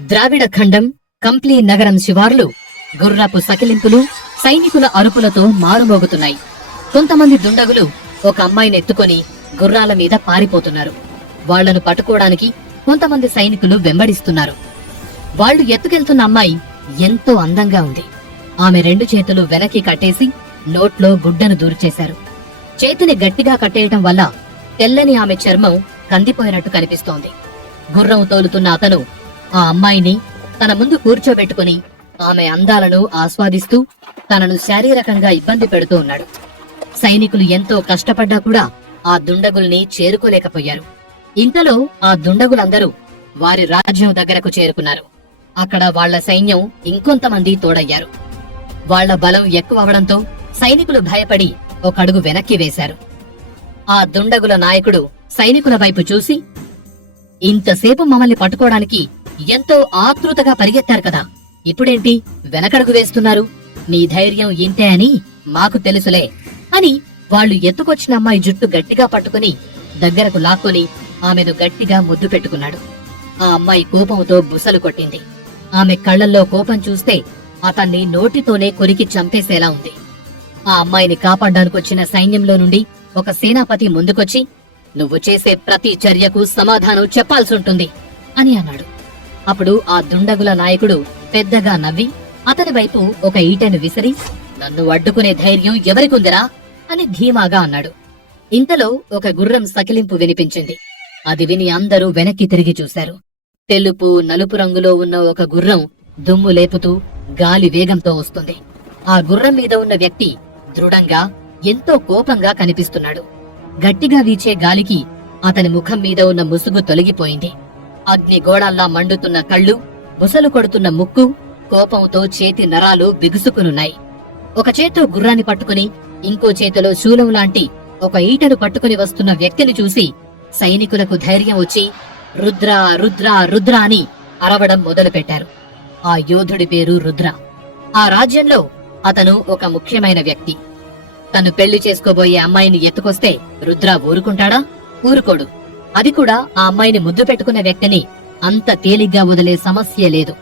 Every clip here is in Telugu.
ద్రావిడ ఖండం కంప్లీ నగరం శివార్లు గుర్రపు సకిలింపులు సైనికుల అరుపులతో మారుమోగుతున్నాయి. కొంతమంది దుండగులు ఒక అమ్మాయిని ఎత్తుకొని గుర్రాల మీద పారిపోతున్నారు. వాళ్ళను పట్టుకోవడానికి కొంతమంది సైనికులు వెంబడిస్తున్నారు. వాళ్ళు ఎత్తుకెళ్తున్న అమ్మాయి ఎంతో అందంగా ఉంది. ఆమె రెండు చేతులు వెనక్కి కట్టేసి నోట్లో గుడ్డను దూర్చేశారు. చేతిని గట్టిగా కట్టేయటం వల్ల తెల్లని ఆమె చర్మం కందిపోయినట్టు కనిపిస్తోంది. గుర్రం తోలుతున్న అతను ఆ అమ్మాయిని తన ముందు కూర్చోబెట్టుకుని ఆమె అందాలను ఆస్వాదిస్తూ తనను శారీరకంగా ఇబ్బంది పెడుతూ ఉన్నాడు. సైనికులు ఎంతో కష్టపడ్డా కూడా ఆ దుండగుల్ని చేరుకోలేకపోయారు. ఇంతలో ఆ దుండగులందరూ వారి రాజ్యం దగ్గరకు చేరుకున్నారు. అక్కడ వాళ్ళ సైన్యం ఇంకొంతమంది తోడయ్యారు. వాళ్ళ బలం ఎక్కువ అవడంతో సైనికులు భయపడి ఒక అడుగు వెనక్కి వేశారు. ఆ దుండగుల నాయకుడు సైనికుల వైపు చూసి ఇంతసేపు మమ్మల్ని పట్టుకోవడానికి ఎంతో ఆతృతగా పరిగెత్తారు కదా. ఇప్పుడేంటి? వెనకడుగు వేస్తున్నారు. నీ ధైర్యం ఇంతే అని మాకు తెలుసులే అని వాళ్ళు ఎత్తుకొచ్చిన అమ్మాయి జుట్టు గట్టిగా పట్టుకుని దగ్గరకు లాక్కొని ఆమెను గట్టిగా ముద్దు పెట్టుకున్నాడు. ఆ అమ్మాయి కోపంతో బుసలు కొట్టింది. ఆమె కళ్ళల్లో కోపం చూస్తే అతన్ని నోటితోనే కొరికి చంపేసేలా ఉంది. ఆ అమ్మాయిని కాపాడడానికొచ్చిన సైన్యంలో నుండి ఒక సేనాపతి ముందుకొచ్చి నువ్వు చేసే ప్రతి చర్యకు సమాధానం చెప్పాల్సుంటుంది అని అన్నాడు. అప్పుడు ఆ దుండగుల నాయకుడు పెద్దగా నవ్వి అతని వైపు ఒక ఈటెను విసిరి నన్ను అడ్డుకునే ధైర్యం ఎవరికుందిరా? అని ధీమాగా అన్నాడు. ఇంతలో ఒక గుర్రం సకిలింపు వినిపించింది. అది విని అందరూ వెనక్కి తిరిగి చూశారు. తెలుపు నలుపు రంగులో ఉన్న ఒక గుర్రం దుమ్ము లేపుతూ గాలి వేగంతో వస్తుంది. ఆ గుర్రం మీద ఉన్న వ్యక్తి దృఢంగా ఎంతో కోపంగా కనిపిస్తున్నాడు. గట్టిగా వీచే గాలికి అతని ముఖం మీద ఉన్న ముసుగు తొలగిపోయింది. అగ్ని గోడల్లా మండుతున్న కళ్ళు బుసలు కొడుతున్న ముక్కు కోపంతో చేతి నరాలు బిగుసుకునున్నాయి. ఒక చేత్తో గుర్రాన్ని పట్టుకుని ఇంకో చేతిలో శూలం లాంటి ఒక ఈటను పట్టుకుని వస్తున్న వ్యక్తిని చూసి సైనికులకు ధైర్యం వచ్చి రుద్ర రుద్ర రుద్ర అని అరవడం మొదలుపెట్టారు. ఆ యోధుడి పేరు రుద్ర. ఆ రాజ్యంలో అతను ఒక ముఖ్యమైన వ్యక్తి. తను పెళ్ళి చేసుకోబోయే అమ్మాయిని ఎత్తుకొస్తే రుద్ర ఊరుకుంటాడా? ఊరుకోడు. అది కూడా ఆ అమ్మాయిని ముద్దు పెట్టుకున్న వ్యక్తిని అంత తేలిగ్గా వదిలే సమస్య లేదు.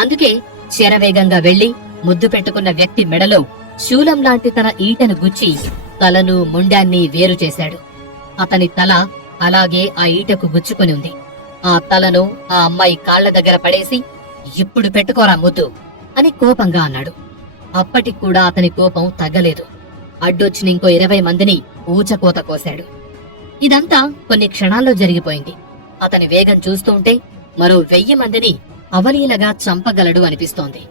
అందుకే శరవేగంగా వెళ్ళి ముద్దు పెట్టుకున్న వ్యక్తి మెడలో శూలం లాంటి తన ఈటను గుచ్చి తలను ముండాన్ని వేరు చేశాడు. అతని తల అలాగే ఆ ఈటకు గుచ్చుకొని ఉంది. ఆ తలను ఆ అమ్మాయి కాళ్ళ దగ్గర పడేసి ఇప్పుడు పెట్టుకోరా ముద్దు అని కోపంగా అన్నాడు. అప్పటికి కూడా అతని కోపం తగ్గలేదు. అడ్డొచ్చిన ఇంకో ఇరవై మందిని ఊచకోత కోశాడు. ఇదంతా కొన్ని క్షణాల్లో జరిగిపోయింది. అతని వేగం చూస్తుంటే మరో వెయ్యి మందిని అవలీలగా చంపగలడు అనిపిస్తోంది.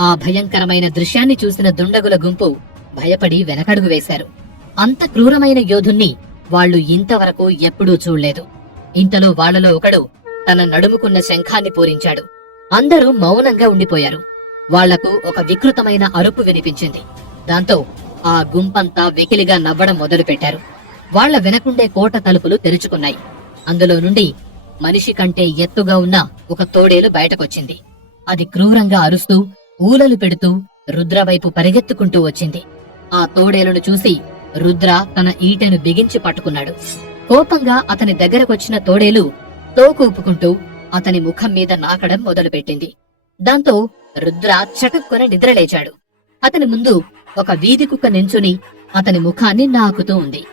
ఆ భయంకరమైన దృశ్యాన్ని చూసిన దుండగుల గుంపు భయపడి వెనకడుగు వేశారు. అంత క్రూరమైన యోధుణ్ణి వాళ్ళు ఇంతవరకు ఎప్పుడూ చూడలేదు. ఇంతలో వాళ్ళలో ఒకడు తన నడుముకున్న శంఖాన్ని పూరించాడు. అందరూ మౌనంగా ఉండిపోయారు. వాళ్ళకు ఒక వికృతమైన అరుపు వినిపించింది. దాంతో ఆ గుంపంతా వెకిలిగా నవ్వడం మొదలుపెట్టారు. వాళ్ళ వెనకుండే కోట తలుపులు తెరుచుకున్నాయి. అందులో నుండి మనిషి కంటే ఎత్తుగా ఉన్న ఒక తోడేలు బయటకొచ్చింది. అది క్రూరంగా అరుస్తూ ఊలలు పెడుతూ రుద్రవైపు పరిగెత్తుకుంటూ వచ్చింది. ఆ తోడేలును చూసి రుద్ర తన ఈటెను బిగించి పట్టుకున్నాడు. కోపంగా అతని దగ్గరకొచ్చిన తోడేలు తోకూపుకుంటూ అతని ముఖం మీద నాకడం మొదలుపెట్టింది. దాంతో రుద్ర చటుక్కున నిద్రలేచాడు. అతని ముందు ఒక వీధి కుక్క నించుని అతని ముఖాన్ని నాకుతూ ఉంది.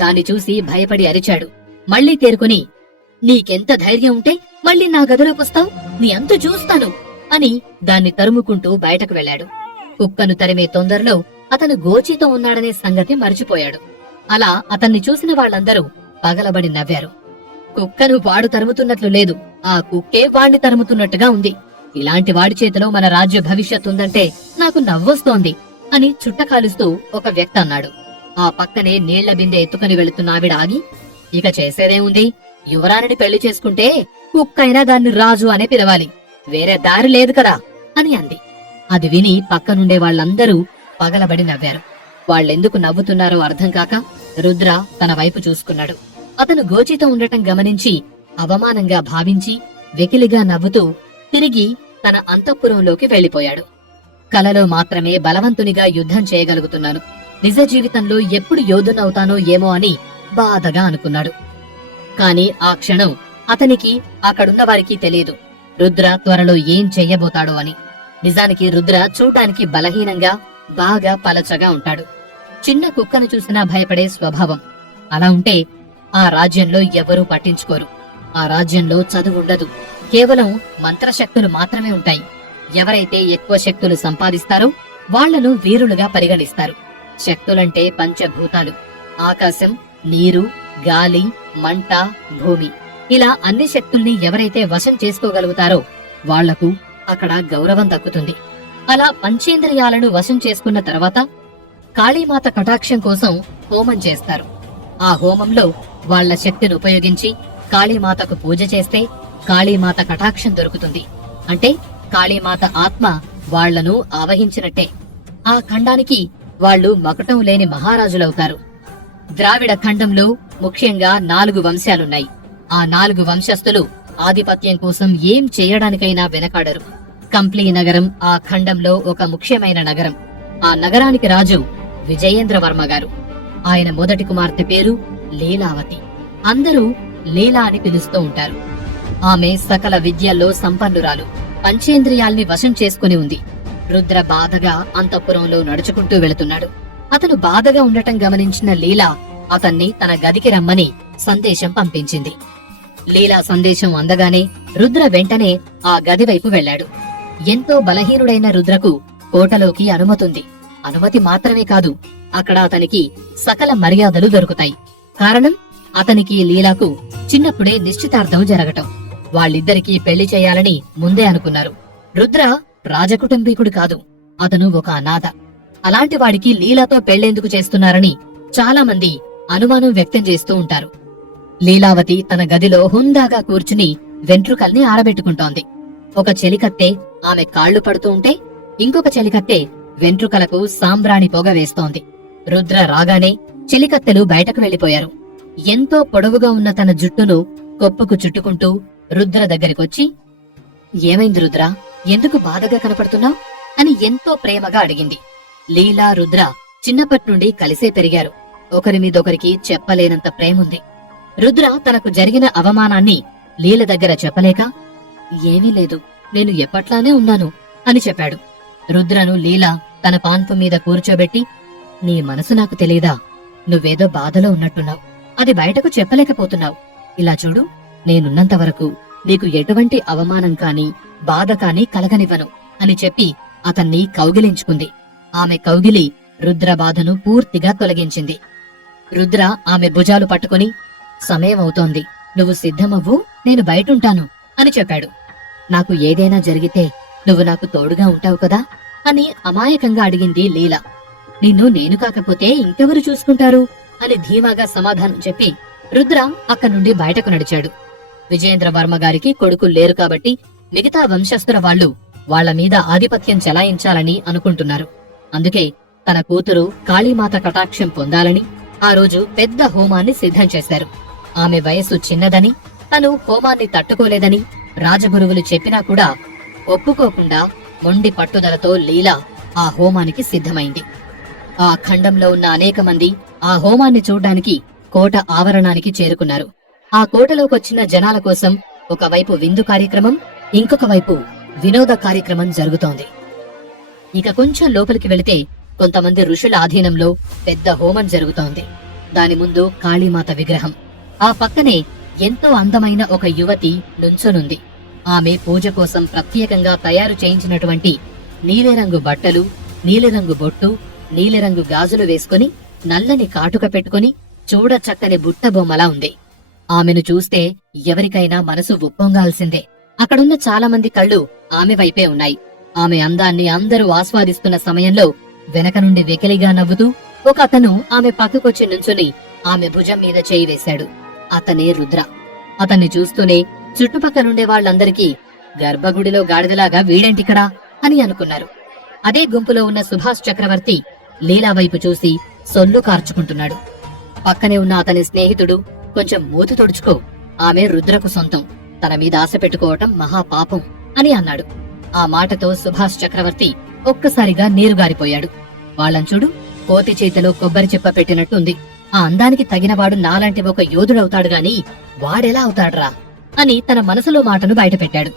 దాన్ని చూసి భయపడి అరిచాడు. మళ్ళీ తేరుకుని నీకెంత ధైర్యం ఉంటే మళ్ళీ నా గదిలోకొస్తావు నీ అంత చూస్తాను. అని దాన్ని తరుముకుంటూ బయటకు వెళ్ళాడు. కుక్కను తరిమే తొందరలో అతను గోచితో ఉన్నాడనే సంగతి మర్చిపోయాడు. అలా అతన్ని చూసిన వాళ్ళందరూ పగలబడి నవ్వారు. కుక్కను వాడు తరుముతున్నట్లు లేదు. ఆ కుక్కే వాణ్ణి తరుముతున్నట్టుగా ఉంది. ఇలాంటి వాడి చేతిలో మన రాజ్య భవిష్యత్ ఉందంటే నాకు నవ్వొస్తోంది అని చుట్టకాలుస్తూ ఒక వ్యక్తి అన్నాడు. ఆ పక్కనే నీళ్ళ బిందె ఎత్తుకుని వెళుతున్న ఆవిడ ఆగి ఇక చేసేదేముంది యువరాణిని పెళ్ళి చేసుకుంటే కుక్కైనా దాన్ని రాజు అనే పిలవాలి. వేరే దారి లేదు కదా అని అంది. అది విని పక్కనుండే వాళ్ళందరూ పగలబడి నవ్వారు. వాళ్ళెందుకు నవ్వుతున్నారో అర్థం కాక రుద్ర తన వైపు చూసుకున్నాడు. అతను గోచితో ఉండటం గమనించి అవమానంగా భావించి వెకిలిగా నవ్వుతూ తిరిగి తన అంతఃపురంలోకి వెళ్ళిపోయాడు కలలో మాత్రమే బలవంతునిగా యుద్ధం చేయగలుగుతున్నాను. నిజ జీవితంలో ఎప్పుడు యోధునవుతానో ఏమో అని బాధగా అనుకున్నాడు. కాని ఆ క్షణం అతనికి అక్కడున్న వారికి తెలియదు. రుద్ర త్వరలో ఏం చెయ్యబోతాడో అని. నిజానికి రుద్ర చూడ్డానికి బలహీనంగా బాగా పలచగా ఉంటాడు. చిన్న కుక్కను చూసినా భయపడే స్వభావం. అలా ఉంటే ఆ రాజ్యంలో ఎవరూ పట్టించుకోరు. ఆ రాజ్యంలో చదువుండదు కేవలం మంత్రశక్తులు మాత్రమే ఉంటాయి. ఎవరైతే ఎక్కువ శక్తులు సంపాదిస్తారో వాళ్ళను వీరులుగా పరిగణిస్తారు. శక్తులంటే పంచభూతాలు. ఆకాశం నీరు గాలి మంట భూమి. ఇలా అన్ని శక్తుల్ని ఎవరైతే వశం చేసుకోగలుగుతారో వాళ్ళకు అక్కడ గౌరవం దక్కుతుంది. అలా పంచేంద్రియాలను వశం చేసుకున్న తర్వాత కాళీమాత కటాక్షం కోసం హోమం చేస్తారు. ఆ హోమంలో వాళ్ళ శక్తిని ఉపయోగించి కాళీమాతకు పూజ చేస్తే కాళీమాత కటాక్షం దొరుకుతుంది. అంటే కాళీమాత ఆత్మ వాళ్ళను ఆవహించినట్టే. ఆ ఖండానికి వాళ్ళు మకటం లేని మహారాజులవుతారు. ద్రావిడ ఖండంలో ముఖ్యంగా నాలుగు వంశాలున్నాయి. ఆ నాలుగు వంశస్థులు ఆధిపత్యం కోసం ఏం చేయడానికైనా వెనకాడరు. కంప్లీ నగరం ఆ ఖండంలో ఒక ముఖ్యమైన నగరం. ఆ నగరానికి రాజు విజయేంద్రవర్మ గారు. ఆయన మొదటి కుమార్తె పేరు లీలావతి. అందరూ లీలా అని పిలుస్తూ ఉంటారు. ఆమె సకల విద్యల్లో సంపన్నురాలు. పంచేంద్రియాల్ని వశం చేసుకుని ఉంది. రుద్ర బాధగా అంతఃపురంలో నడుచుకుంటూ వెళుతున్నాడు. అతను బాధగా ఉండటం గమనించిన లీలా అతన్ని తన గదికి రమ్మని సందేశం పంపించింది. లీలా సందేశం అందగానే రుద్ర వెంటనే ఆ గది వైపు వెళ్ళాడు ఎంతో బలహీనుడైన రుద్రకు కోటలోకి అనుమతుంది. అనుమతి మాత్రమే కాదు అక్కడ అతనికి సకల మర్యాదలు దొరుకుతాయి. కారణం అతనికి లీలాకు చిన్నప్పుడే నిశ్చితార్థం జరగటం. వాళ్ళిద్దరికీ పెళ్ళి చేయాలని ముందే అనుకున్నారు. రుద్ర రాజకుటుంబీకుడు కాదు. అతను ఒక అనాథ. అలాంటి వాడికి లీలాతో పెళ్ళేందుకు చేస్తున్నారని చాలా మంది అనుమానం వ్యక్తం చేస్తూ ఉంటారు. లీలావతి తన గదిలో హుందాగా కూర్చుని వెంట్రుకల్ని ఆరబెట్టుకుంటోంది. ఒక చెలికత్తె ఆమె కాళ్ళు పడుతూ ఉంటే ఇంకొక చెలికత్తె వెంట్రుకలకు సాంబ్రాణి పొగ వేస్తోంది. రుద్ర రాగానే చెలికత్తెలు బయటకు వెళ్ళిపోయారు ఎంతో పొడవుగా ఉన్న తన జుట్టును కొప్పుకు చుట్టుకుంటూ రుద్ర దగ్గరికొచ్చి ఏమైంది రుద్ర? ఎందుకు బాధగా కనపడుతున్నావు? అని ఎంతో ప్రేమగా అడిగింది. లీలా రుద్ర చిన్నప్పటి నుండి కలిసే పెరిగారు. ఒకరి మీదొకరికి చెప్పలేనంత ప్రేముంది. రుద్ర తనకు జరిగిన అవమానాన్ని లీల దగ్గర చెప్పలేక ఏమీ లేదు నేను ఎప్పట్లానే ఉన్నాను అని చెప్పాడు. రుద్రను లీల తన పాన్పు మీద కూర్చోబెట్టి నీ మనసు నాకు తెలియదా నువ్వేదో బాధలో ఉన్నట్టున్నావు. అది బయటకు చెప్పలేకపోతున్నావు. ఇలా చూడు నేనున్నంత వరకు నీకు ఎటువంటి అవమానం కాని బాధ కాని కలగనివ్వను అని చెప్పి అతన్ని కౌగిలించుకుంది. ఆమె కౌగిలి రుద్ర బాధను పూర్తిగా తొలగించింది. రుద్ర ఆమె భుజాలు పట్టుకుని సమయం అవుతోంది నువ్వు సిద్ధమవ్వు నేను బయటుంటాను అని చెప్పాడు. నాకు ఏదైనా జరిగితే నువ్వు నాకు తోడుగా ఉంటావు కదా అని అమాయకంగా అడిగింది లీల. నిన్ను నేను కాకపోతే ఇంకెవరు చూసుకుంటారు? అని ధీమాగా సమాధానం చెప్పి రుద్ర అక్కడి నుండి బయటకు నడిచాడు. విజయేంద్ర వర్మ గారికి కొడుకులు లేరు కాబట్టి మిగతా వంశస్థుల వాళ్ళు వాళ్ళ మీద ఆధిపత్యం చెలాయించాలని అనుకుంటున్నారు. అందుకే తన కూతురు కాళీమాత కటాక్షం పొందాలని ఆ రోజు పెద్ద హోమాన్ని సిద్ధం చేశారు. ఆమె వయస్సు చిన్నదని తను హోమాన్ని తట్టుకోలేదని రాజగురువులు చెప్పినా కూడా ఒప్పుకోకుండా మొండి పట్టుదలతో లీల ఆ హోమానికి సిద్ధమైంది. ఆ ఖండంలో ఉన్న అనేక మంది ఆ హోమాన్ని చూడ్డానికి కోట ఆవరణానికి చేరుకున్నారు. ఆ కోటలోకొచ్చిన జనాల కోసం ఒకవైపు విందు కార్యక్రమం ఇంకొక వైపు వినోద కార్యక్రమం జరుగుతోంది. ఇక కొంచెం లోపలికి వెళితే కొంతమంది ఋషుల ఆధీనంలో పెద్ద హోమం జరుగుతోంది. దాని ముందు కాళీమాత విగ్రహం. ఆ పక్కనే ఎంతో అందమైన ఒక యువతి నుంచొనుంది. ఆమె పూజ కోసం ప్రత్యేకంగా తయారు చేయించినటువంటి నీలిరంగు బట్టలు నీలిరంగు బొట్టు నీలిరంగు గాజులు వేసుకుని నల్లని కాటుక పెట్టుకుని చూడ చక్కని ఉంది. ఆమెను చూస్తే ఎవరికైనా మనసు ఉప్పొంగాల్సిందే. అక్కడున్న చాలా మంది కళ్ళు ఆమె వైపే ఉన్నాయి. ఆమె అందాన్ని అందరూ ఆస్వాదిస్తున్న సమయంలో వెనక నుండి వెకిలిగా నవ్వుతూ ఒక అతను ఆమె పక్కకొచ్చి నుంచుని ఆమె భుజం మీద చేయి వేశాడు. అతనే రుద్ర. అతన్ని చూస్తూనే చుట్టుపక్కలుండే వాళ్ళందరికీ గర్భగుడిలో గాడిదలాగా వీడేంటిక్కడా అని అనుకున్నారు. అదే గుంపులో ఉన్న సుభాష్ చక్రవర్తి లీలా వైపు చూసి సొల్లు కార్చుకుంటున్నాడు. పక్కనే ఉన్న అతని స్నేహితుడు కొంచెం మూతి తుడుచుకో. ఆమె రుద్రకు సొంతం. తన మీద ఆశ పెట్టుకోవటం మహాపాపం అని అన్నాడు. ఆ మాటతో సుభాష్ చక్రవర్తి ఒక్కసారిగా నీరుగారిపోయాడు. వాళ్ళం చూడు కోతి చేతిలో కొబ్బరి చెప్ప పెట్టినట్టుంది. ఆ అందానికి తగినవాడు నాలాంటి ఒక యోధుడవుతాడు గాని వాడెలా అవుతాడ్రా? అని తన మనసులో మాటను బయటపెట్టాడు.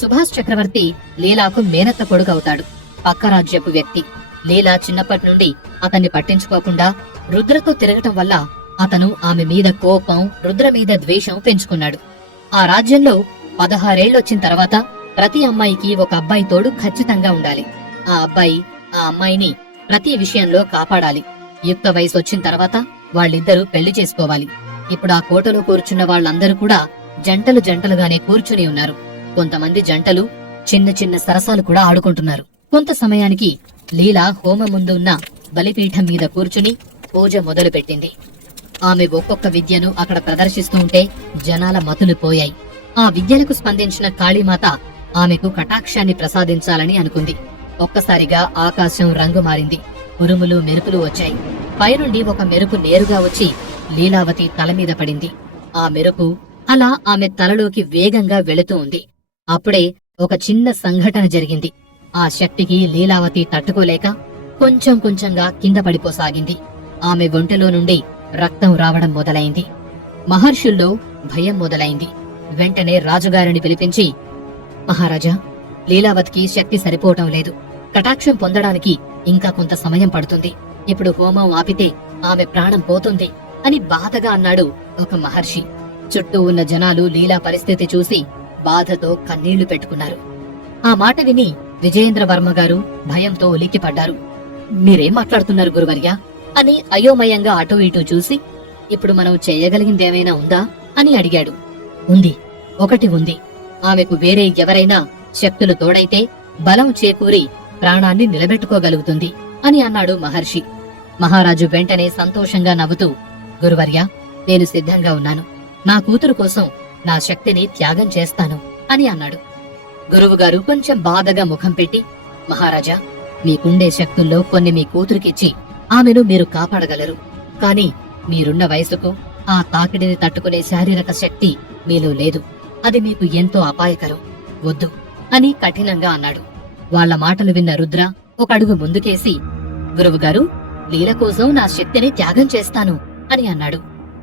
సుభాష్ చక్రవర్తి లీలాకు మేనత్త కొడుకవుతాడు. పక్క రాజ్యపు వ్యక్తి. లీలా చిన్నప్పటి నుండి అతన్ని పట్టించుకోకుండా రుద్రతో తిరగటం వల్ల అతను ఆమె మీద కోపం రుద్ర మీద ద్వేషం పెంచుకున్నాడు. ఆ రాజ్యంలో పదహారేళ్ళొచ్చిన తర్వాత ప్రతి అమ్మాయికి ఒక అబ్బాయి తోడు ఖచ్చితంగా ఉండాలి. ఆ అబ్బాయి ఆ అమ్మాయిని ప్రతి విషయంలో కాపాడాలి. యుక్త వయసు వచ్చిన తర్వాత వాళ్ళిద్దరూ పెళ్ళి చేసుకోవాలి. ఇప్పుడు ఆ కోటలో కూర్చున్న వాళ్ళందరూ కూడా జంటలు జంటలుగానే కూర్చుని ఉన్నారు. కొంతమంది జంటలు చిన్న చిన్న సరసాలు కూడా ఆడుకుంటున్నారు. కొంత సమయానికి లీల హోమ ముందు ఉన్న బలిపీఠం మీద కూర్చుని పూజ మొదలుపెట్టింది. ఆమె ఒక్కొక్క విద్యను అక్కడ ప్రదర్శిస్తూ ఉంటే జనాల మతులు పోయాయి. ఆ విద్యలకు స్పందించిన కాళీమాత ఆమెకు కటాక్షాన్ని ప్రసాదించాలని అనుకుంది. ఒక్కసారిగా ఆకాశం రంగు మారింది. ఉరుములు మెరుపులు వచ్చాయి. పైనుండి ఒక మెరుపు నేరుగా వచ్చి లీలావతి తల మీద పడింది. ఆ మెరుపు అలా ఆమె తలలోకి వేగంగా వెళుతూ ఉంది. అప్పుడే ఒక చిన్న సంఘటన జరిగింది. ఆ శక్తికి లీలావతి తట్టుకోలేక కొంచెం కొంచెంగా కింద పడిపోసాగింది. ఆమె ఒంటిలో నుండి రక్తం రావడం మొదలైంది. మహర్షుల్లో భయం మొదలైంది. వెంటనే రాజుగారిని పిలిపించి మహారాజా లీలావతికి శక్తి సరిపోవటం లేదు. కటాక్షం పొందడానికి ఇంకా కొంత సమయం పడుతుంది. ఇప్పుడు హోమం ఆపితే ఆమె ప్రాణం పోతుంది అని బాధగా అన్నాడు ఒక మహర్షి. చుట్టూ ఉన్న జనాలు లీలా పరిస్థితి చూసి బాధతో కన్నీళ్ళు పెట్టుకున్నారు. ఆ మాట విని విజయేంద్ర వర్మ గారు భయంతో ఉలిక్కిపడ్డారు. మీరేం మాట్లాడుతున్నారు గురువర్య? అని అయోమయంగా అటూ ఇటూ చూసి ఇప్పుడు మనం చేయగలిగిందేమైనా ఉందా? అని అడిగాడు. ఉంది. ఒకటి ఉంది. ఆమెకు వేరే ఎవరైనా శక్తులు తోడైతే బలం చేకూరి ప్రాణాన్ని నిలబెట్టుకోగలుగుతుంది అని అన్నాడు మహర్షి. మహారాజు వెంటనే సంతోషంగా నవ్వుతూ గురువర్య నేను సిద్ధంగా ఉన్నాను. నా కూతురు కోసం నా శక్తిని త్యాగం చేస్తాను అని అన్నాడు. గురువుగారు కొంచెం బాధగా ముఖం పెట్టి మహారాజా మీకుండే శక్తుల్లో కొన్ని మీ కూతురికిచ్చి ఆమెను మీరు కాపాడగలరు. కాని మీరున్న వయసుకు ఆ తాకిడిని తట్టుకునే శారీరక శక్తి మీలో లేదు. అది మీకు ఎంతో అపాయకరం. వద్దు అని కఠినంగా అన్నాడు. వాళ్ళ మాటలు విన్న రుద్ర ఒక అడుగు ముందుకేసి గురువుగారు లీల కోసం నా శక్తిని త్యాగం చేస్తాను అని అన్నాడు.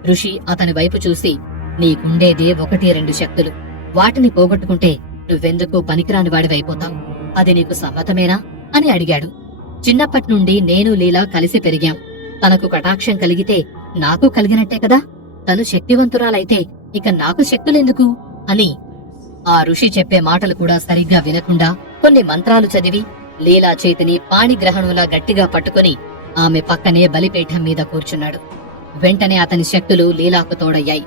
ఋషి అతని వైపు చూసి నీకుండేదే ఒకటి రెండు శక్తులు. వాటిని పోగొట్టుకుంటే నువ్వెందుకు పనికిరాని వాడివైపోతావు? అది నీకు సమ్మతమేనా? అని అడిగాడు. చిన్నప్పటి నుండి నేను లీలా కలిసి పెరిగాం. తనకు కటాక్షం కలిగితే నాకు కలిగినట్టే కదా? తను శక్తివంతురాలైతే ఇక నాకు శక్తులెందుకు? అని ఆ ఋషి చెప్పే మాటలు కూడా సరిగ్గా వినకుండా కొన్ని మంత్రాలు చదివి లీలా చేతిని పాణిగ్రహణంలా గట్టిగా పట్టుకుని ఆమె పక్కనే బలిపీఠం మీద కూర్చున్నాడు. వెంటనే అతని శక్తులు లీలాకు తోడయ్యాయి.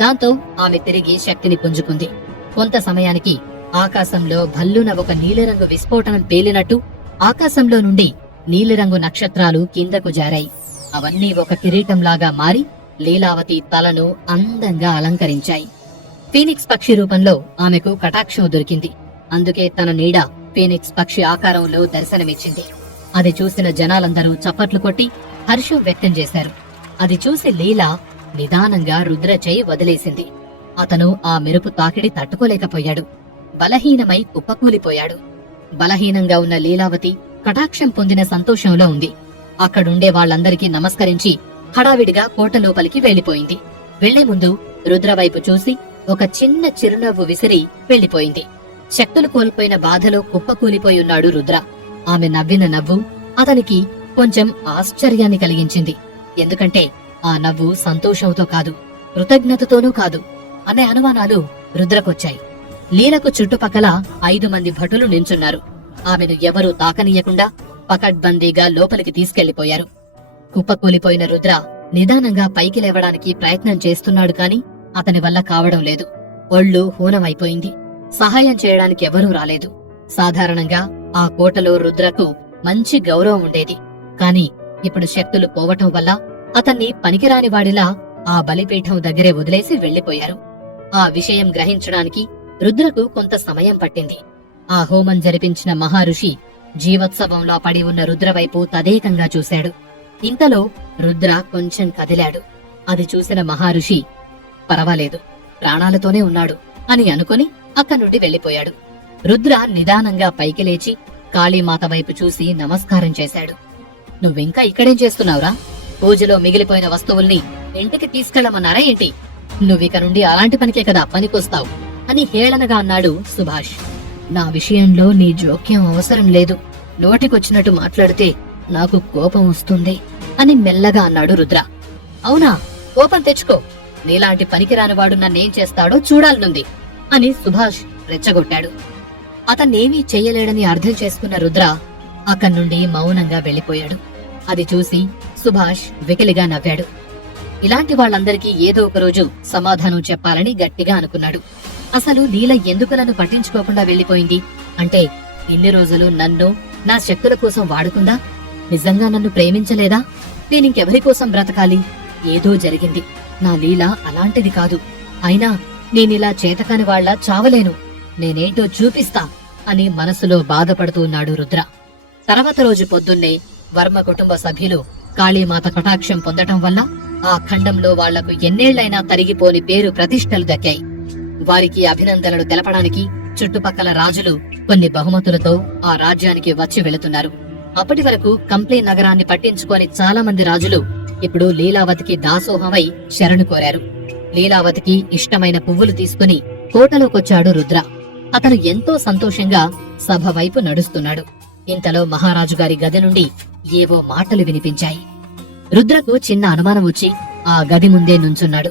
దాంతో ఆమె తిరిగి శక్తిని పుంజుకుంది. కొంత సమయానికి ఆకాశంలో భల్లున ఒక నీలిరంగు విస్ఫోటనం పేలినట్టు ఆకాశంలో నుండి నీలిరంగు నక్షత్రాలు కిందకు జారాయి. అవన్నీ ఒక కిరీటంలాగా మారి లీలావతి తలను అందంగా అలంకరించాయి. ఫీనిక్స్ పక్షి రూపంలో ఆమెకు కటాక్షం దొరికింది. అందుకే తన నీడ ఫీనిక్స్ పక్షి ఆకారంలో దర్శనమిచ్చింది. అది చూసిన జనాలందరూ చప్పట్లు కొట్టి హర్షం వ్యక్తం చేశారు. అది చూసి లీలా నిదానంగా రుద్ర చేయి వదిలేసింది. అతను ఆ మెరుపు తాకిడి తట్టుకోలేకపోయాడు. బలహీనమై కుప్పకూలిపోయాడు. బలహీనంగా ఉన్న లీలావతి కటాక్షం పొందిన సంతోషంలో ఉంది. అక్కడుండే వాళ్ళందరికీ నమస్కరించి హడావిడిగా కోట లోపలికి వెళ్ళిపోయింది వెళ్ళే ముందు రుద్రవైపు చూసి ఒక చిన్న చిరునవ్వు విసిరి వెళ్ళిపోయింది శక్తులు కోల్పోయిన బాధలో కుప్పకూలిపోయి ఉన్నాడు రుద్ర. ఆమె నవ్విన నవ్వు అతనికి కొంచెం ఆశ్చర్యాన్ని కలిగించింది. ఎందుకంటే ఆ నవ్వు సంతోషంతో కాదు కృతజ్ఞతతోనూ కాదు అనే అనుమానాలు రుద్రకొచ్చాయి. లీలకు చుట్టుపక్కల ఐదు మంది భటులు నించున్నారు. ఆమెను ఎవరూ తాకనీయకుండా పకడ్బందీగా లోపలికి తీసుకెళ్ళిపోయారు. కుప్పకూలిపోయిన రుద్ర నిదానంగా పైకి లేవడానికి ప్రయత్నం చేస్తున్నాడు కాని అతని వల్ల కావడం లేదు. ఒళ్ళు హూనమైపోయింది. సహాయం చేయడానికి ఎవరూ రాలేదు. సాధారణంగా ఆ కోటలో రుద్రకు మంచి గౌరవం ఉండేది. కాని ఇప్పుడు శక్తులు పోవటం వల్ల అతన్ని పనికిరాని వాడిలా ఆ బలిపీఠం దగ్గరే వదిలేసి వెళ్ళిపోయారు ఆ విషయం గ్రహించడానికి రుద్రకు కొంత సమయం పట్టింది. ఆ హోమం జరిపించిన మహర్షి జీవోత్సవంలో పడి ఉన్న రుద్రవైపు తదేకంగా చూశాడు. ఇంతలో రుద్ర కొంచెం కదిలాడు. అది చూసిన మహర్షి పర్వాలేదు ప్రాణాలతోనే ఉన్నాడు అని అనుకుని అక్కడి నుండి వెళ్ళిపోయాడు రుద్ర నిదానంగా పైకి లేచి కాళీమాత వైపు చూసి నమస్కారం చేశాడు. నువ్వింకా ఇక్కడేం చేస్తున్నావురా? పూజలో మిగిలిపోయిన వస్తువుల్ని ఇంటికి తీసుకెళ్ళమన్నారా ఏంటి? నువ్విక నుండి అలాంటి పనికే కదా పనికొస్తావు. అని హేళనగా అన్నాడు సుభాష్. నా విషయంలో నీ జోక్యం అవసరం లేదు. నోటికొచ్చినట్టు మాట్లాడితే నాకు కోపం వస్తుంది అని మెల్లగా అన్నాడు రుద్ర. అవునా? కోపం తెచ్చుకో. నీలాంటి పనికిరానివాడు నన్నేం చేస్తాడో చూడాలనుంది అని సుభాష్ రెచ్చగొట్టాడు. అతన్నేమీ చెయ్యలేడని అర్థం చేసుకున్న రుద్ర అక్కడి నుండి మౌనంగా వెళ్ళిపోయాడు అది చూసి సుభాష్ వెకిలిగా నవ్వాడు. ఇలాంటి వాళ్ళందరికీ ఏదో ఒక రోజు సమాధానం చెప్పాలని గట్టిగా అనుకున్నాడు. అసలు నీల ఎందుకు నన్ను పట్టించుకోకుండా వెళ్ళిపోయింది అంటే ఇన్ని రోజులు నన్ను నా శక్తుల కోసం వాడుకుందా నిజంగా నన్ను ప్రేమించలేదా? నేనింకెవరి కోసం బ్రతకాలి? ఏదో జరిగింది. నా లీల అలాంటిది కాదు. అయినా నేనిలా చేతకాని వాళ్ళ చావలేను. నేనేంటో చూపిస్తా అని మనసులో బాధపడుతూ ఉన్నాడు రుద్ర. తర్వాత రోజు పొద్దున్నే వర్మ కుటుంబ సభ్యులు కాళీమాత కటాక్షం పొందటం వల్ల ఆ ఖండంలో వాళ్ళకు ఎన్నేళ్ళైనా తరిగిపోని పేరు ప్రతిష్టలు దక్కాయి. వారికి అభినందనలు తెలపడానికి చుట్టుపక్కల రాజులు కొన్ని బహుమతులతో ఆ రాజ్యానికి వచ్చి వెళుతున్నారు. అప్పటి వరకు కంప్లీ నగరాన్ని పట్టించుకొని చాలా మంది రాజులు ఇప్పుడు లీలావతికి దాసోహమై శరణు కోరారు. లీలావతికి ఇష్టమైన పువ్వులు తీసుకుని కోటలోకొచ్చాడు రుద్ర. అతను ఎంతో సంతోషంగా సభ వైపు నడుస్తున్నాడు. ఇంతలో మహారాజు గారి గది నుండి ఏవో మాటలు వినిపించాయి. రుద్రకు చిన్న అనుమానం వచ్చి ఆ గది ముందే నుంచున్నాడు.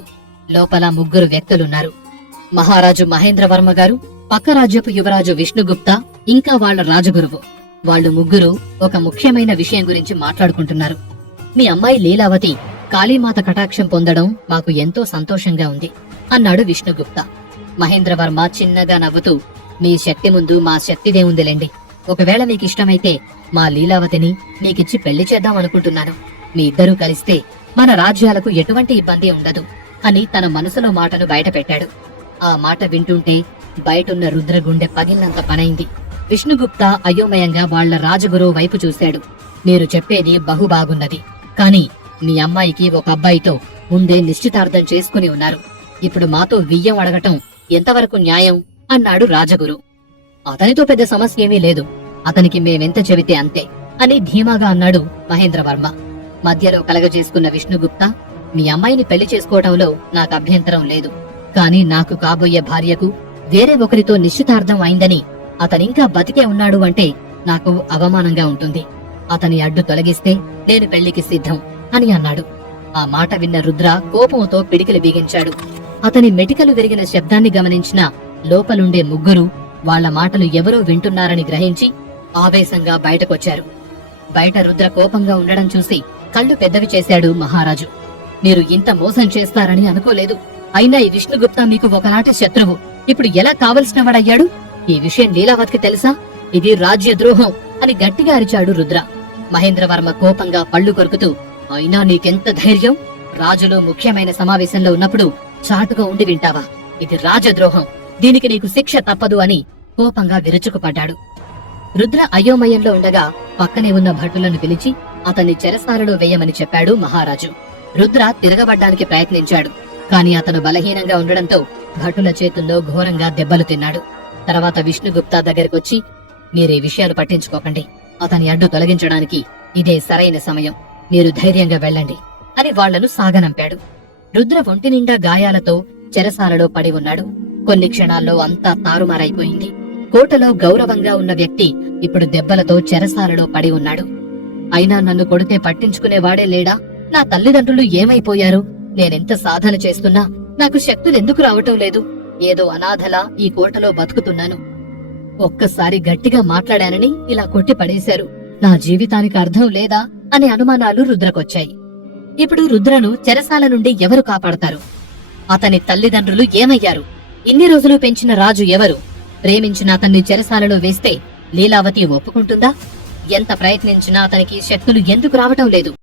లోపల ముగ్గురు వ్యక్తులున్నారు. మహారాజు మహేంద్రవర్మ గారు పక్క రాజ్యపు యువరాజు విష్ణుగుప్తా ఇంకా వాళ్ళ రాజగురువు. వాళ్ళు ముగ్గురు ఒక ముఖ్యమైన విషయం గురించి మాట్లాడుకుంటున్నారు. మీ అమ్మాయి లీలావతి కాళీమాత కటాక్షం పొందడం మాకు ఎంతో సంతోషంగా ఉంది అన్నాడు విష్ణుగుప్త. మహేంద్రవర్మ చిన్నగా నవ్వుతూ మీ శక్తి ముందు మా శక్తిదే ఉందిలేండి. ఒకవేళ మీకు ఇష్టమైతే మా లీలావతిని మీకిచ్చి పెళ్ళి చేద్దాం అనుకుంటున్నాను. మీ ఇద్దరూ కలిస్తే మన రాజ్యాలకు ఎటువంటి ఇబ్బంది ఉండదు అని తన మనసులో మాటను బయటపెట్టాడు. ఆ మాట వింటుంటే బయటున్న రుద్ర గుండె పగిలినంత పనైంది. విష్ణుగుప్త అయోమయంగా వాళ్ళ రాజగురువు వైపు చూశాడు. మీరు చెప్పేది బహు బాగున్నది కాని మీ అమ్మాయికి ఒక అబ్బాయితో ముందే నిశ్చితార్థం చేసుకుని ఉన్నారు. ఇప్పుడు మాతో వియ్యం అడగటం ఎంతవరకు న్యాయం? అన్నాడు రాజగురు. అతనితో పెద్ద సమస్య ఏమీ లేదు. అతనికి మేమెంత చెబితే అంతే అని ధీమాగా అన్నాడు మహేంద్రవర్మ. మధ్యలో కలగజేసుకున్న విష్ణుగుప్త మీ అమ్మాయిని పెళ్ళి చేసుకోవటంలో నాకు అభ్యంతరం లేదు. కాని నాకు కాబోయే భార్యకు వేరే ఒకరితో నిశ్చితార్థం అయిందని అతనింకా బతికే ఉన్నాడు అంటే నాకు అవమానంగా ఉంటుంది. అతని అడ్డు తొలగిస్తే నేను పెళ్ళికి సిద్ధం అని అన్నాడు. ఆ మాట విన్న రుద్ర కోపంతో పిడికిలు బిగించాడు. అతని మెటికలు విరిగిన శబ్దాన్ని గమనించిన లోపలుండే ముగ్గురు వాళ్ళ మాటలు ఎవరో వింటున్నారని గ్రహించి ఆవేశంగా బయటకొచ్చారు. బయట రుద్ర కోపంగా ఉండడం చూసి కళ్ళు పెద్దవి చేశాడు మహారాజు. మీరు ఇంత మోసం చేస్తారని అనుకోలేదు. అయినా ఈ విష్ణుగుప్త మీకు ఒకనాటి శత్రువు. ఇప్పుడు ఎలా కావలసిన వాడయ్యాడు ఈ విషయం లీలావతికి తెలుసా? ఇది రాజ్య ద్రోహం అని గట్టిగా అరిచాడు రుద్ర. మహేంద్రవర్మ కోపంగా పళ్ళు కొరుకుతూ అయినా నీకెంత ధైర్యం? రాజులు ముఖ్యమైన సమావేశంలో ఉన్నప్పుడు చాటుగా ఉండి వింటావా? ఇది రాజద్రోహం. దీనికి నీకు శిక్ష తప్పదు అని కోపంగా విరుచుకుపడ్డాడు. రుద్ర అయోమయంలో ఉండగా పక్కనే ఉన్న భటులను పిలిచి అతన్ని చెరసాలలో వేయమని చెప్పాడు మహారాజు. రుద్ర తిరగబడ్డానికి ప్రయత్నించాడు. కాని అతను బలహీనంగా ఉండడంతో భటుల చేతుల్లో ఘోరంగా దెబ్బలు తిన్నాడు. తర్వాత విష్ణుగుప్తా దగ్గరకొచ్చి మీరే విషయాలు పట్టించుకోకండి. అతని అడ్డు తొలగించడానికి ఇదే సరైన సమయం. మీరు ధైర్యంగా వెళ్ళండి అని వాళ్ళను సాగనంపాడు. రుద్ర ఒంటి నిండా గాయాలతో చెరసాలలో పడి ఉన్నాడు. కొన్ని క్షణాల్లో అంతా తారుమారైపోయింది. కోటలో గౌరవంగా ఉన్న వ్యక్తి ఇప్పుడు దెబ్బలతో చెరసాలలో పడి ఉన్నాడు. అయినా నన్ను కొడితే పట్టించుకునేవాడే లేడా? నా తల్లిదండ్రులు ఏమైపోయారు? నేనెంత సాధన చేస్తున్నా నాకు శక్తులెందుకు రావటం లేదు. ఏదో అనాథలా ఈ కోటలో బతుకుతున్నాను. ఒక్కసారి గట్టిగా మాట్లాడానని ఇలా కొట్టి పడేశారు. నా జీవితానికి అర్థం లేదా అనే అనుమానాలు రుద్రకొచ్చాయి. ఇప్పుడు రుద్రను చెరసాల నుండి ఎవరు కాపాడతారు? అతని తల్లిదండ్రులు ఏమయ్యారు? ఇన్ని రోజులు పెంచిన రాజు ఎవరు? ప్రేమించిన అతన్ని చెరసాలలో వేస్తే లీలావతి ఒప్పుకుంటుందా? ఎంత ప్రయత్నించినా అతనికి శక్తులు ఎందుకు రావటం లేదు?